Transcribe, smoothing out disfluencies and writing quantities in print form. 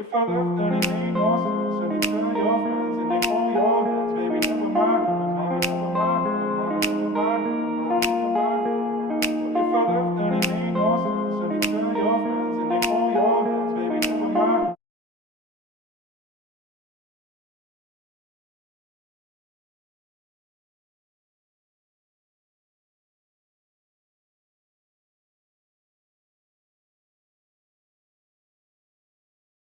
If I left, then it made more sense.